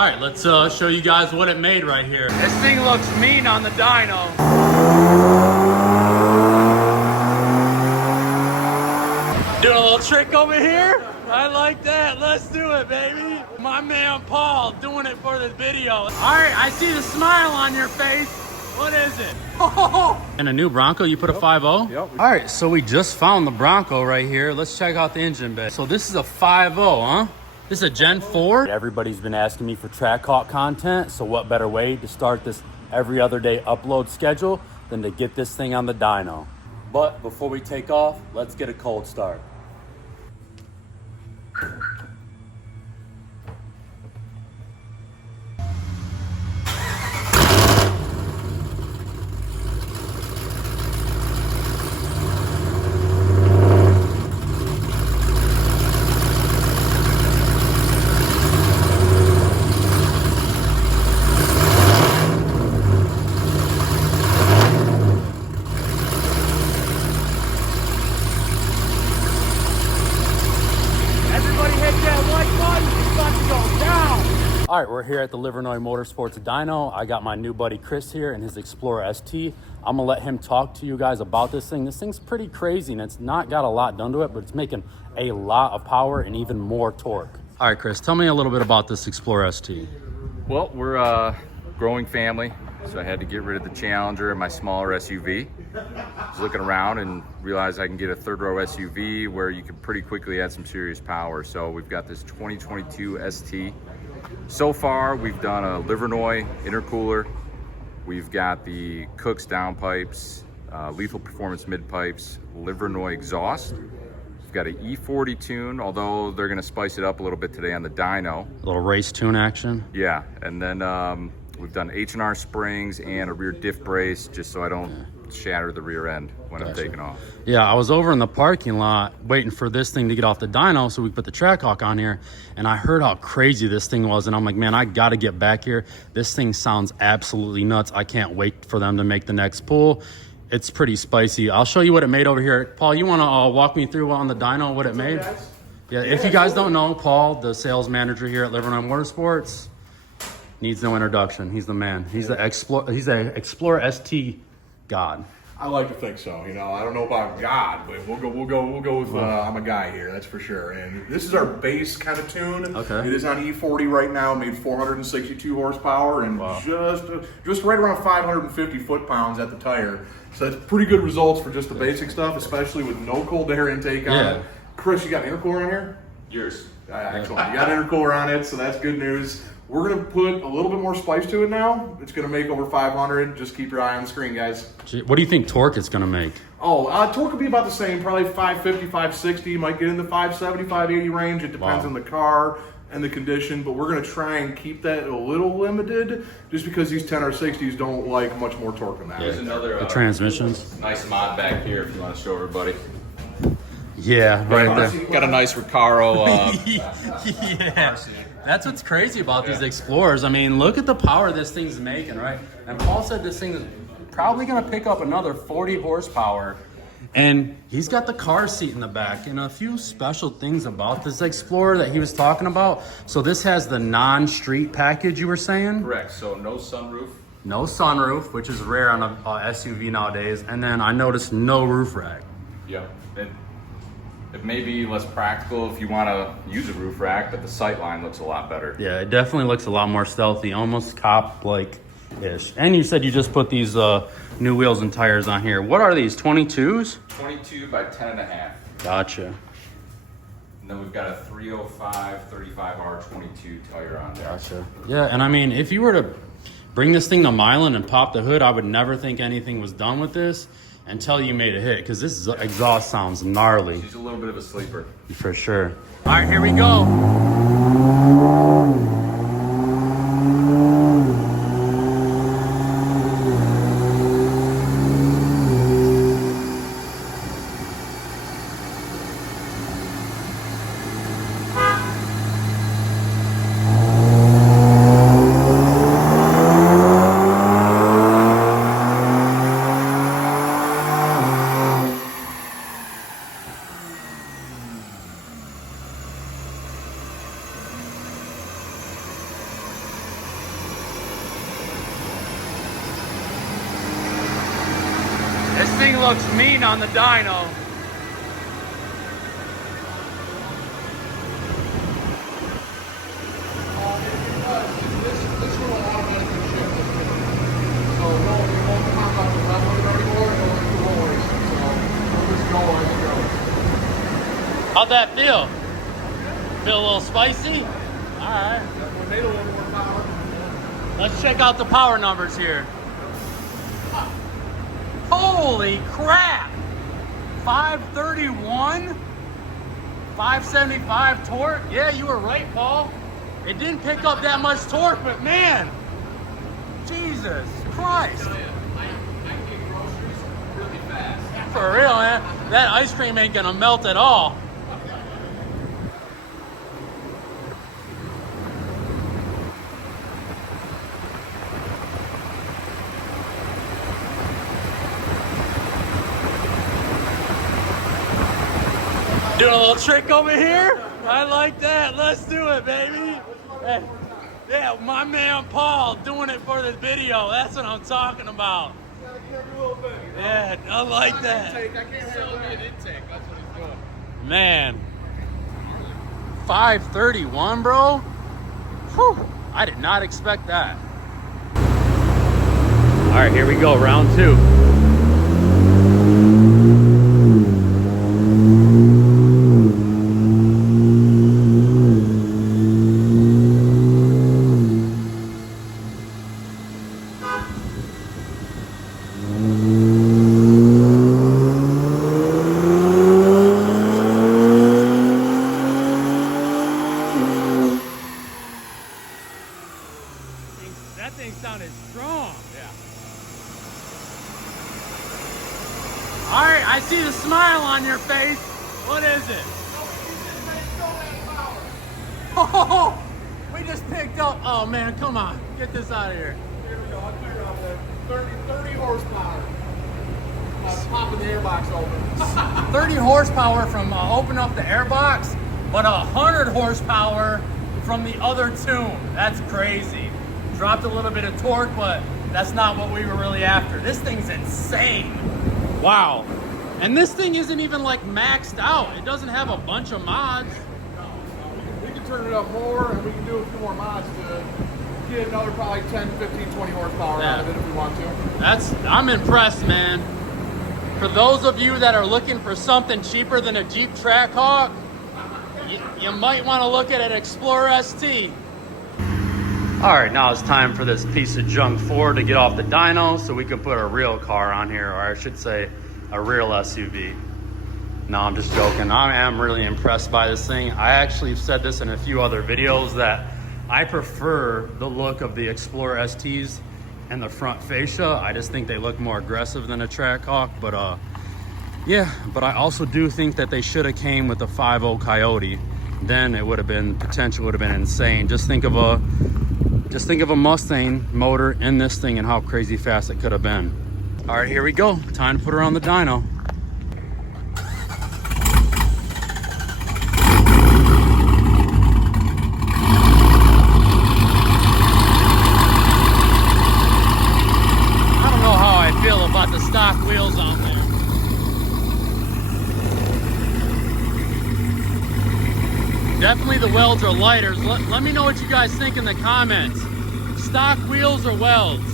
All right, let's show you guys what it made right here. This thing looks mean on the dyno. Doing a little trick over here. I like that. Let's do it, baby. My man Paul doing it for this video. All right, I see the smile on your face. What is it? And a new Bronco, you put a 5.0? Yep. All right, so we just found the Bronco right here. Let's check out the engine bay. So this is a 5.0, huh? This is a Gen 4. Everybody's been asking me for Trackhawk content, so what better way to start this every other day upload schedule than to get this thing on the dyno. But before we take off, let's get a cold start. All right, we're here at the Livernois Motorsports dyno. I got my new buddy Chris here and his Explorer ST. I'm gonna let him talk to you guys about this thing. This thing's pretty crazy and it's not got a lot done to it, but it's making a lot of power and even more torque. All right, Chris, tell me a little bit about this Explorer ST. Well, we're a growing family, so I had to get rid of the Challenger and my smaller SUV. I was looking around and realized I can get a third row SUV where you can pretty quickly add some serious power. So we've got this 2022 ST. So far, we've done a Livernois intercooler. We've got the Cook's downpipes, Lethal Performance mid pipes, Livernois exhaust. We've got an E40 tune, although they're gonna spice it up a little bit today on the dyno. A little race tune action. Yeah, and then we've done H&R springs and a rear diff brace just so I don't shatter the rear end when I'm taking off. Yeah, I was over in the parking lot waiting for this thing to get off the dyno so we put the Trackhawk on here, and I heard how crazy this thing was, and I'm like, man, I gotta get back here. This thing sounds absolutely nuts. I can't wait for them to make the next pull. It's pretty spicy. I'll show you what it made over here. Paul, you wanna walk me through on the dyno what it made? Yeah, if you guys don't know, Paul, the sales manager here at Livernois Motorsports, needs no introduction. He's the man. He's the Explorer ST God. I like to think so. You know, I don't know about God, but we'll go with I'm a guy here, that's for sure. And this is our base kind of tune. Okay. It is on E40 right now, made 462 horsepower and just right around 550 foot-pounds at the tire. So that's pretty good results for just the basic stuff, especially with no cold air intake on it. Chris, you got an intercooler on here? Yours. Excellent. You got an intercooler on it, so that's good news. We're gonna put a little bit more spice to it now. It's gonna make over 500. Just keep your eye on the screen, guys. What do you think torque it's gonna make? Oh, torque will be about the same, probably 550, 560. Might get in the 570, 580 range. It depends on the car and the condition, but we're gonna try and keep that a little limited just because these 10R60s don't like much more torque than that. There's another the transmissions. nice mod back here if you want to show everybody. Yeah, right there. Got a nice Recaro. Yeah, that's what's crazy about these Explorers. I mean, look at the power this thing's making, right? And Paul said this thing is probably gonna pick up another 40 horsepower. And he's got the car seat in the back and a few special things about this Explorer that he was talking about. So this has the non-street package you were saying? Correct, so no sunroof. No sunroof, which is rare on a SUV nowadays. And then I noticed no roof rack. Yep. It may be less practical if you want to use a roof rack, but the sight line looks a lot better. Yeah, it definitely looks a lot more stealthy, almost cop-like-ish. And you said you just put these new wheels and tires on here. What are these, 22s? 22 by 10.5. Gotcha. And then we've got a 305 35R22 tire on there. Gotcha. Yeah, and I mean, if you were to bring this thing to Milan and pop the hood, I would never think anything was done with this until you made a hit, because this exhaust sounds gnarly. She's a little bit of a sleeper. For sure. All right, here we go. looks mean on the dyno. This will automatically shift this thing. So it won't pop up the left one anymore, it'll let the rollers. So it'll just go as it goes. How'd that feel? Feel a little spicy? All right. When they don't want more power. Let's check out the power numbers here. Holy crap! 531, 575 torque. Yeah, you were right, Paul. It didn't pick up that much torque, but man, Jesus Christ. For real, man. That ice cream ain't gonna melt at all. Doing a little trick over here? I like that. Let's do it, baby. Hey, yeah, my man Paul doing it for this video. That's what I'm talking about. Yeah, I like that. Man, 531, bro. Whew, I did not expect that. All right, here we go, round two. That thing sounded strong. Yeah. All right, I see the smile on your face. What is it? Oh, we just picked up. Oh man, come on, get this out of here. Here we go, I'll clear out that 30 horsepower. Popping the airbox open. 30 horsepower from open up the airbox, but 100 horsepower from the other tune. That's crazy. Dropped a little bit of torque, but that's not what we were really after. This thing's insane. Wow. And this thing isn't even like maxed out. It doesn't have a bunch of mods. We can turn it up more, and we can do a few more mods to get another probably 10, 15, 20 horsepower out of it if we want to. I'm impressed, man. For those of you that are looking for something cheaper than a Jeep Trackhawk, you might want to look at an Explorer ST. All right, now it's time for this piece of junk Ford to get off the dyno so we can put a real car on here, or I should say a real SUV. No, I'm just joking. I am really impressed by this thing. I actually have said this in a few other videos that I prefer the look of the Explorer STs and the front fascia. I just think they look more aggressive than a Trackhawk, but yeah, but I also do think that they should have came with a 5.0 Coyote. Then it would have been, potential would have been insane. Just think of a Mustang motor in this thing and how crazy fast it could have been. All right, here we go. Time to put her on the dyno. I don't know how I feel about the stock wheels on there. Definitely the welds are lighter. Let me know what you guys think in the comments. Stock wheels or welds?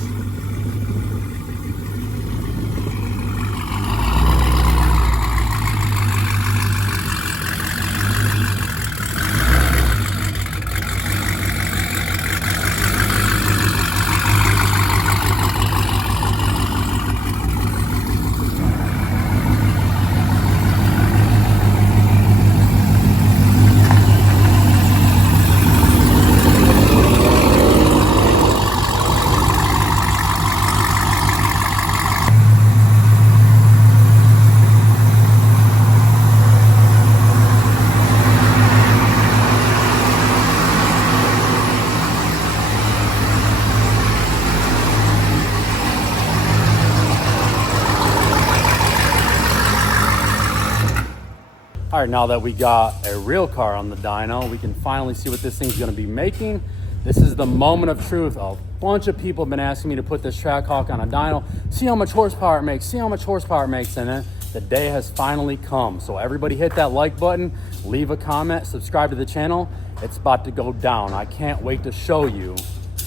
All right, now that we got a real car on the dyno, we can finally see what this thing's gonna be making. This is the moment of truth. A bunch of people have been asking me to put this Trackhawk on a dyno, see how much horsepower it makes, see how much horsepower it makes, and then the day has finally come. So everybody hit that like button, leave a comment, subscribe to the channel. It's about to go down. I can't wait to show you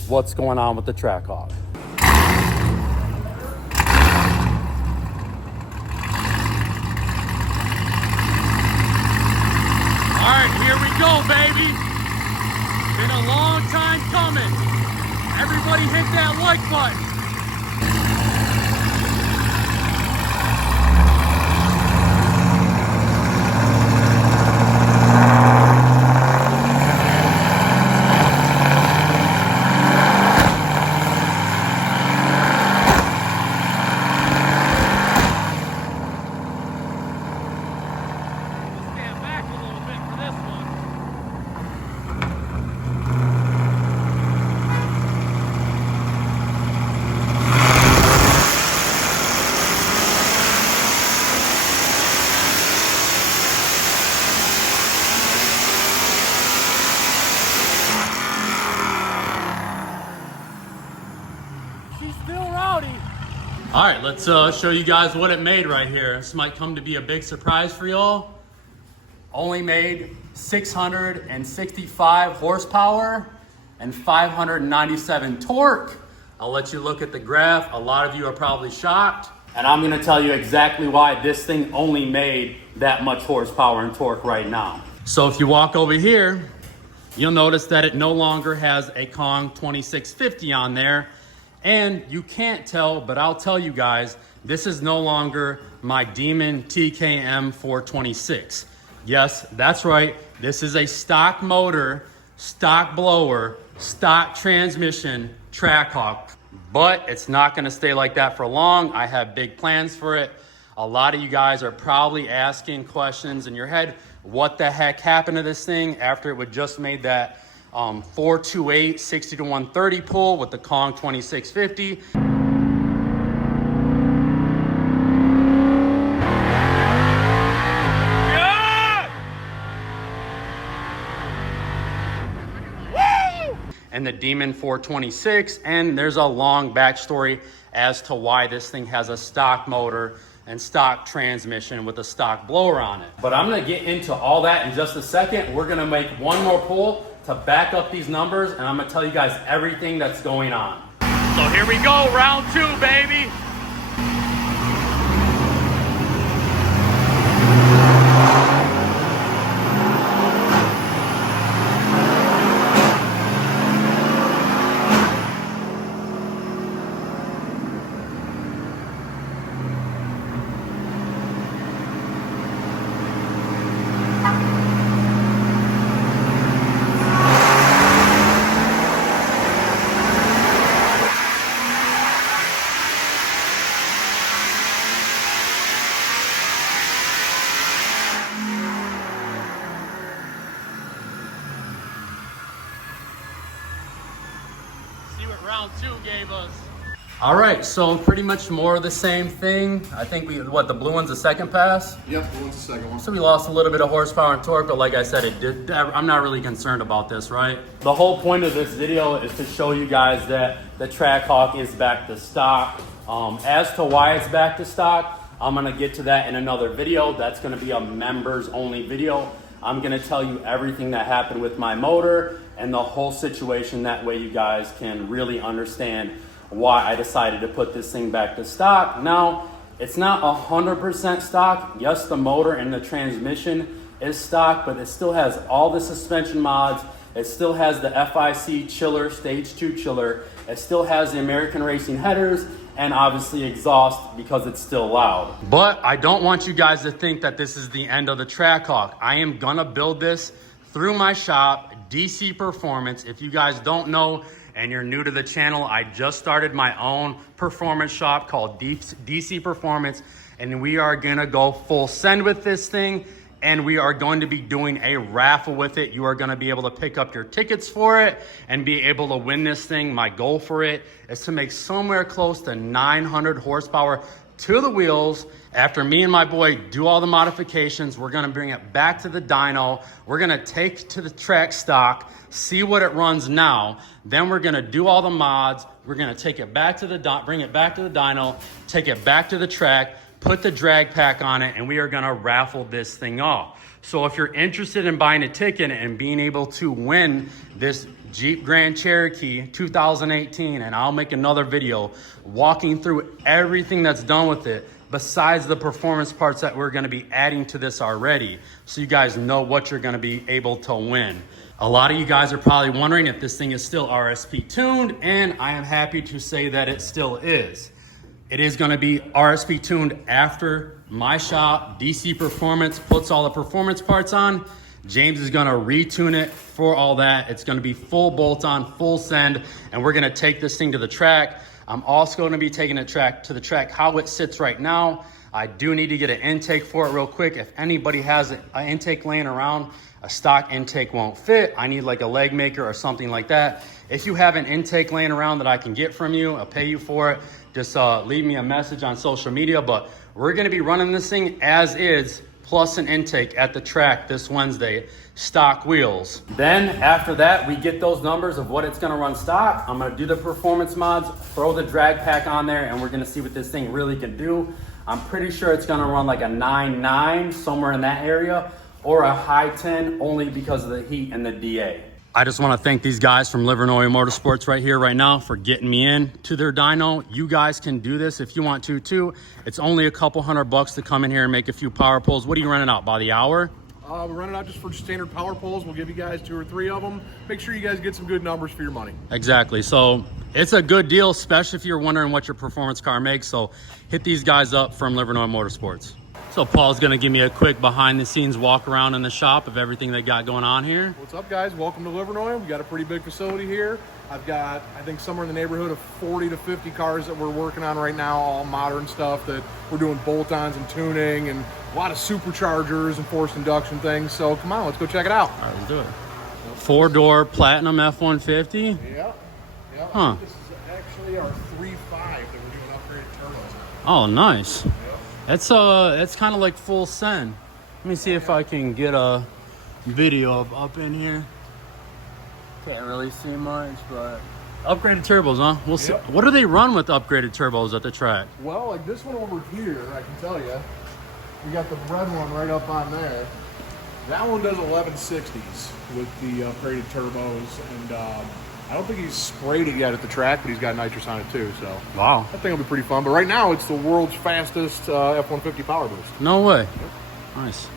what's going on with the Trackhawk. All right, here we go, baby. Been a long time coming. Everybody hit that like button. Stand back a little bit for this one. She's still rowdy. All right, let's show you guys what it made right here. This might come to be a big surprise for y'all. Only made 665 horsepower and 597 torque. I'll let you look at the graph. A lot of you are probably shocked. And I'm gonna tell you exactly why this thing only made that much horsepower and torque right now. So if you walk over here, you'll notice that it no longer has a Kong 2650 on there. And you can't tell, but I'll tell you guys, this is no longer my Demon TKM 426. Yes, that's right. This is a stock motor, stock blower, stock transmission Trackhawk. But it's not gonna stay like that for long. I have big plans for it. A lot of you guys are probably asking questions in your head, what the heck happened to this thing after it would just made that 428 60 to 130 pull with the Kong 2650. And the Demon 426, and there's a long backstory as to why this thing has a stock motor and stock transmission with a stock blower on it. But I'm gonna get into all that in just a second. We're gonna make one more pull to back up these numbers, and I'm gonna tell you guys everything that's going on. So here we go, round two, baby. Round two gave us. All right, so pretty much more of the same thing. I think the blue one's the second pass? Yep, blue one's the second one. So we lost a little bit of horsepower and torque, but like I said, I'm not really concerned about this, right? The whole point of this video is to show you guys that the Trackhawk is back to stock. As to why it's back to stock, I'm gonna get to that in another video. That's gonna be a members only video. I'm gonna tell you everything that happened with my motor and the whole situation. That way you guys can really understand why I decided to put this thing back to stock. Now, it's not 100% stock. Yes, the motor and the transmission is stock, but it still has all the suspension mods. It still has the FIC chiller, stage 2 chiller. It still has the American Racing headers and obviously exhaust because it's still loud. But I don't want you guys to think that this is the end of the Trackhawk. I am gonna build this through my shop, DC Performance. If you guys don't know and you're new to the channel, I just started my own performance shop called DC Performance, and we are gonna go full send with this thing, and we are going to be doing a raffle with it. You are gonna be able to pick up your tickets for it and be able to win this thing. My goal for it is to make somewhere close to 900 horsepower to the wheels. After me and my boy do all the modifications, we're gonna bring it back to the dyno. We're gonna take to the track stock, see what it runs now. Then we're gonna do all the mods. We're gonna take it back to the bring it back to the dyno, take it back to the track, put the drag pack on it, and we are gonna raffle this thing off. So if you're interested in buying a ticket and being able to win this Jeep Grand Cherokee 2018, and I'll make another video walking through everything that's done with it, besides the performance parts that we're gonna be adding to this already, so you guys know what you're gonna be able to win. A lot of you guys are probably wondering if this thing is still RSP tuned, and I am happy to say that it still is. It is gonna be RSP tuned after my shop, DC Performance, puts all the performance parts on. James is gonna retune it for all that. It's gonna be full bolt on, full send, and we're gonna take this thing to the track. I'm also gonna be taking it to the track how it sits right now. I do need to get an intake for it real quick. If anybody has an intake laying around, a stock intake won't fit. I need like a leg maker or something like that. If you have an intake laying around that I can get from you, I'll pay you for it. Just leave me a message on social media. But we're gonna be running this thing as is, plus an intake at the track this Wednesday, stock wheels. Then after that, we get those numbers of what it's gonna run stock. I'm gonna do the performance mods, throw the drag pack on there, and we're gonna see what this thing really can do. I'm pretty sure it's gonna run like a 9.9, somewhere in that area, or a high 10, only because of the heat and the DA. I just want to thank these guys from Livernois Motorsports right here, right now, for getting me in to their dyno. You guys can do this if you want to too. It's only a couple $100 to come in here and make a few power pulls. What are you running out, by the hour? We're running out just for standard power pulls. We'll give you guys 2 or 3 of them. Make sure you guys get some good numbers for your money. Exactly. So it's a good deal, especially if you're wondering what your performance car makes. So hit these guys up from Livernois Motorsports. So Paul's gonna give me a quick behind the scenes walk around in the shop of everything they got going on here. What's up, guys? Welcome to Livernois. We got a pretty big facility here. I've got, I think, somewhere in the neighborhood of 40 to 50 cars that we're working on right now, all modern stuff that we're doing bolt-ons and tuning, and a lot of superchargers and forced induction things. So come on, let's go check it out. All right, let's do it. 4-door Platinum F-150. Yeah. Huh. This is actually our 3.5 that we're doing upgraded turbos on. Oh, nice. It's kind of like full send. Let me see if I can get a video of up in here. Can't really see much, but upgraded turbos, huh? We'll see. What do they run with upgraded turbos at the track? Well, like this one over here, I can tell you. We got the red one right up on there. That one does 1160s with the upgraded turbos, and I don't think he's sprayed it yet at the track, but he's got nitrous on it too, so. Wow. That thing will be pretty fun, but right now it's the world's fastest F-150 power boost. No way. Yep. Nice. Got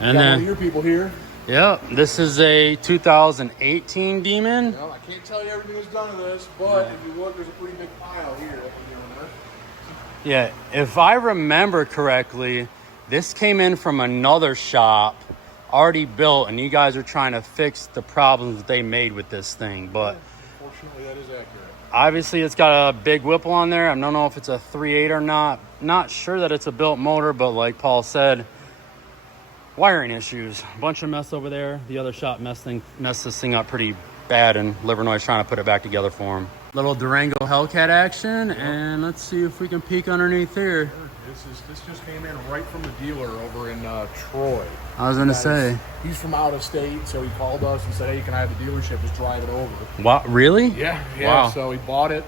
And one then, of your people here. yeah, this is a 2018 Demon. Well, I can't tell you everything that's done to this, but if you look, there's a pretty big pile here that we're doing there. Yeah, if I remember correctly, this came in from another shop, already built, and you guys are trying to fix the problems that they made with this thing, but Fortunately, that is accurate. obviously it's got a big Whipple on there. I don't know if it's a 3.8 or not. Not sure that it's a built motor, but like Paul said, wiring issues. A bunch of mess over there. The other shop messed this thing up pretty bad, and Livernois is trying to put it back together for him. Little Durango Hellcat action, and let's see if we can peek underneath here. This just came in right from the dealer over in Troy. I was gonna say. He's from out of state, so he called us and said, hey, can I have the dealership just drive it over? What, really? Yeah. Wow. So he bought it,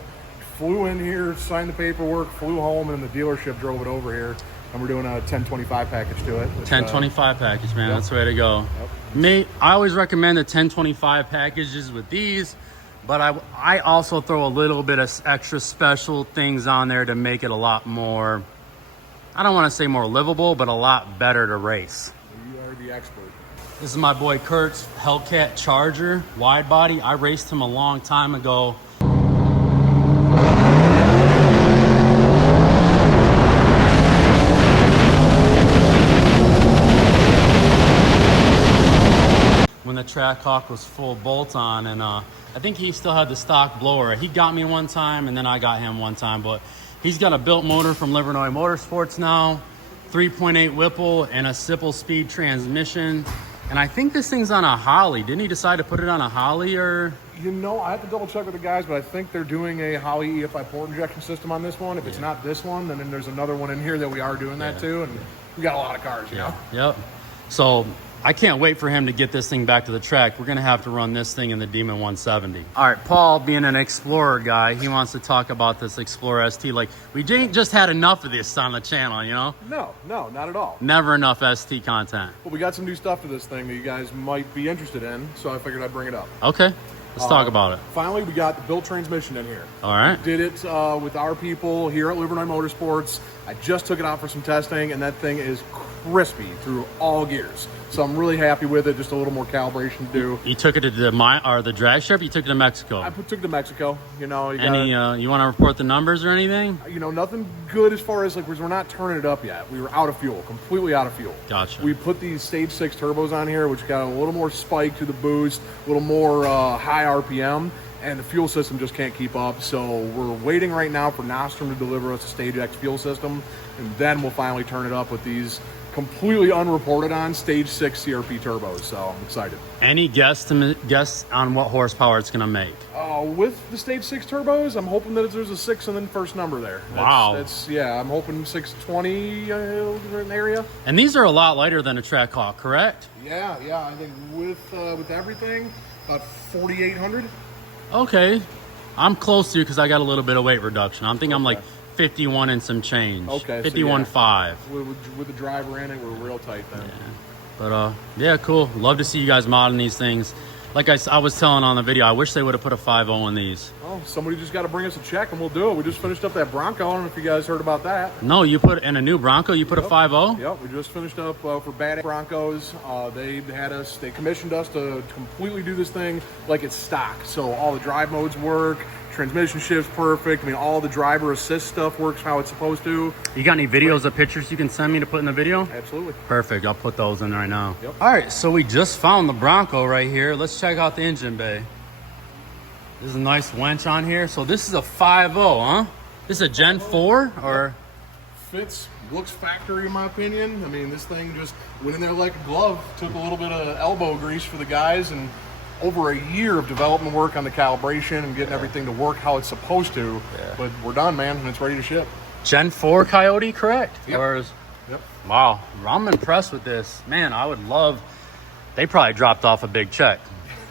flew in here, signed the paperwork, flew home, and the dealership drove it over here. And we're doing a 1025 package to it. 1025 package, man. Yep. That's the way to go. Yep. I always recommend the 1025 packages with these, but I also throw a little bit of extra special things on there to make it a lot more, I don't want to say more livable, but a lot better to race. You are the expert. This is my boy Kurt's Hellcat Charger wide body. I raced him a long time ago. When the Trackhawk was full bolt on, and I think he still had the stock blower. He got me one time, and then I got him one time, but he's got a built motor from Livernois Motorsports now, 3.8 Whipple and a simple speed transmission. And I think this thing's on a Holly. Didn't he decide to put it on a Holly or? You know, I have to double check with the guys, but I think they're doing a Holly EFI port injection system on this one. If it's not this one, then there's another one in here that we are doing that too. And we got a lot of cars, you know? Yep. So I can't wait for him to get this thing back to the track. We're going to have to run this thing in the Demon 170. All right, Paul, being an Explorer guy, he wants to talk about this Explorer ST. Like, we just had enough of this on the channel, you know? No, not at all. Never enough ST content. But we got some new stuff to this thing that you guys might be interested in, so I figured I'd bring it up. Okay, let's talk about it. Finally, we got the built transmission in here. All right. Did it with our people here at Livernois Motorsports. I just took it out for some testing, and that thing is crispy through all gears. So I'm really happy with it. Just a little more calibration to do. You took it to the drag strip? You took it to Mexico? I took it to Mexico. You know, you want to report the numbers or anything? You know, nothing good as far as like we're not turning it up yet. We were out of fuel, completely out of fuel. Gotcha. We put these stage 6 turbos on here, which got a little more spike to the boost, a little more high RPM, and the fuel system just can't keep up. So we're waiting right now for Nostrum to deliver us a Stage X fuel system, and then we'll finally turn it up with these completely unreported on Stage 6 CRP turbos. So I'm excited. Any guess on what horsepower it's gonna make? With the Stage 6 turbos, I'm hoping that there's a 6 and then first number there. Wow. Yeah, I'm hoping 620 in the area. And these are a lot lighter than a Trackhawk, correct? Yeah. I think with everything, about 4,800. Okay, I'm close to because I got a little bit of weight reduction. I'm thinking I'm like 51 and some change. Okay, 51.5. With the driver in it, we're real tight then. Yeah. But yeah, cool. Love to see you guys modding these things. Like I was telling on the video, I wish they would have put a 5.0 in these. Oh, somebody just got to bring us a check and we'll do it. We just finished up that Bronco. I don't know if you guys heard about that. No, you put in a new Bronco, you put a 5.0? Yep, we just finished up for Bad Broncos. They commissioned us to completely do this thing like it's stock. So all the drive modes work, transmission shift's perfect. I mean, all the driver assist stuff works how it's supposed to. You got any videos or pictures you can send me to put in the video? Absolutely. Perfect, I'll put those in right now. Yep. All right, so we just found the Bronco right here. Let's check out the engine bay. There's a nice wench on here. So this is a 5.0, huh? This is a Gen 4 or? Fits, looks factory in my opinion. I mean, this thing just went in there like a glove. Took a little bit of elbow grease for the guys and over a year of development work on the calibration and getting everything to work how it's supposed to. Yeah. But we're done, man, and it's ready to ship. Gen 4 Coyote, correct? Yep. Yep. Wow, I'm impressed with this. Man, I would love, they probably dropped off a big check.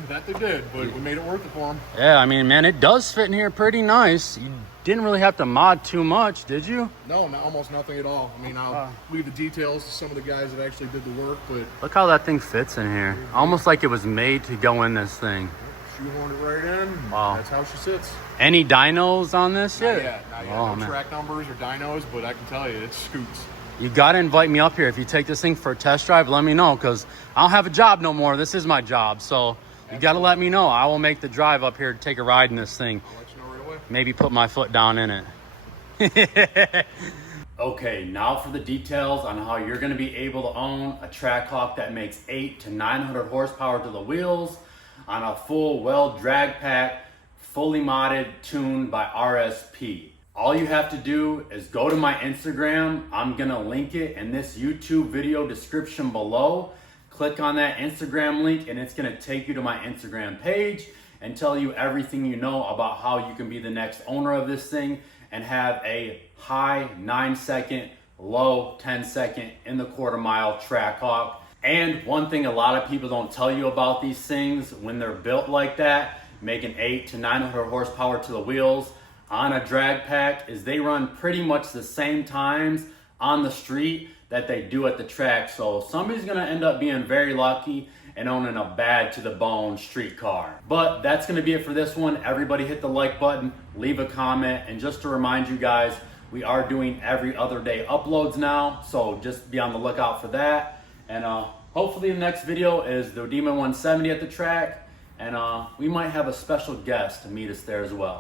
That they did, but we made it worth it for them. Yeah, I mean, man, it does fit in here pretty nice. You didn't really have to mod too much, did you? No, almost nothing at all. I mean, I'll leave the details to some of the guys that actually did the work, but... Look how that thing fits in here. Almost like it was made to go in this thing. Shoehorned it right in. Wow. That's how she sits. Any dynos on this yet? Not yet. No track numbers or dynos, but I can tell you, it scoots. You got to invite me up here. If you take this thing for a test drive, let me know, because I don't have a job no more. This is my job, so... You got to let me know. I will make the drive up here to take a ride in this thing. I'll let you know right away. Maybe put my foot down in it. Okay, now for the details on how you're going to be able to own a Trackhawk that makes 800 to 900 horsepower to the wheels on a full well drag pack, fully modded, tuned by RSP. All you have to do is go to my Instagram. I'm going to link it in this YouTube video description below. Click on that Instagram link and it's gonna take you to my Instagram page and tell you everything you know about how you can be the next owner of this thing and have a high 9-second, low 10-second in the quarter mile Trackhawk. And one thing a lot of people don't tell you about these things when they're built like that, making 800 to 900 horsepower to the wheels on a drag pack, is they run pretty much the same times on the street that they do at the track. So somebody's gonna end up being very lucky and owning a bad to the bone street car. But that's gonna be it for this one. Everybody hit the like button, leave a comment, and just to remind you guys, we are doing every other day uploads now, so just be on the lookout for that. And hopefully the next video is the Demon 170 at the track, and we might have a special guest to meet us there as well.